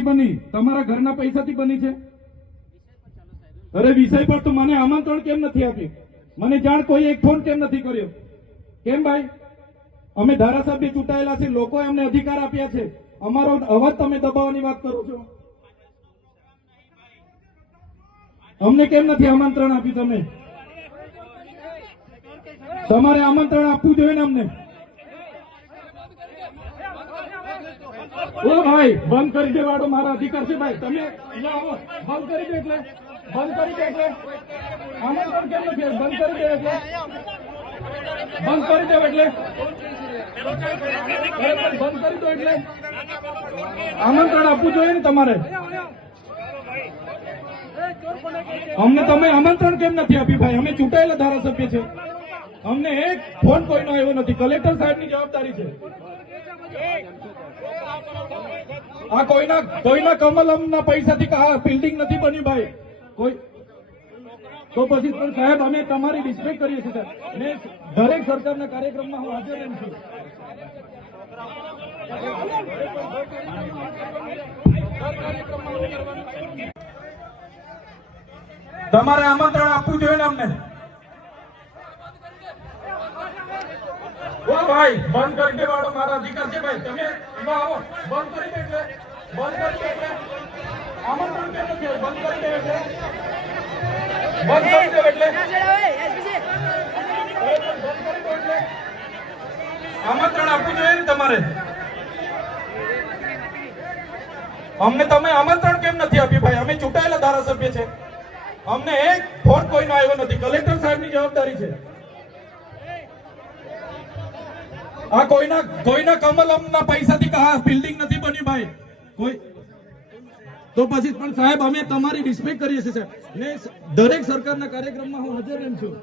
નથી બની, તમારા ઘરના પૈસાથી બની છે? અરે વિષય પર તો મને આમંત્રણ કેમ નથી આપ્યું? મને જાણ કોઈ એક ફોન કેમ નથી કર્યો? કેમ ભાઈ? અમે ધારાસભ્ય ચૂંટાયેલા છે, લોકોએ અમને અધિકાર આપ્યા છે, અમારો અવાજ તમે દબાવવાની વાત કરો છો. અમને કેમ નથી આમંત્રણ આપ્યું? તમે તમારે આમંત્રણ આપવું જોઈએ ને અમને. ઓ ભાઈ, બંધ કરી દેવાડો, મારા અધિકાર છે ભાઈ. તમે આવો, બંધ કરી દે એટલે બંધ કરી દે એટલે આમંત્રણ કેમ નથી? બંધ કરી દે એટલે બંધ કરી દો એટલે બંધ કરી દો એટલે આમંત્રણ આપવું જોઈએ ને તમારે. અમને તમે આમંત્રણ કેમ નથી આપ્યું ભાઈ? અમે ચૂંટાયેલા ધારાસભ્ય છે, અમને એક ફોન કોઈનો આવ્યો નથી. કલેક્ટર સાહેબની જવાબદારી છે. આ કોઈના કમલમના પૈસાથી આ બિલ્ડિંગ નથી બની ભાઈ. કોઈ તો પછી પણ સાહેબ અમે તમારી રિસ્પેક્ટ કરીએ છીએ સાહેબ, ને દરેક સરકારના કાર્યક્રમમાં હું હાજર રહું છું. તમારે આમંત્રણ આપવું જોઈએ ને અમને. ઓ ભાઈ, બંધ કરી દેવાડો, મારા અધિકાર છે ભાઈ. તમે આવો, બંધ કરી દે એટલે બંધ કરી દે એટલે આમંત્રણ કેમ નથી? બંધ કરી દે એટલે બંધ કરી દે એટલે આમંત્રણ આપવું જોઈએ ને તમારે. અમને તમે આમંત્રણ કેમ નથી આપ્યું ભાઈ? અમે ચૂંટાયેલા ધારાસભ્ય છે, અમને એક ફોન કોઈનો આવ્યો નથી. કલેક્ટર સાહેબની જવાબદારી છે. આ કોઈના કમલમના પૈસાથી આ બિલ્ડિંગ નથી બની ભાઈ. કોઈ તો પછી પણ સાહેબ અમે તમારી રિસ્પેક્ટ કરીએ છીએ સાહેબ, ને દરેક સરકારના કાર્યક્રમમાં હું હાજર રહું છું.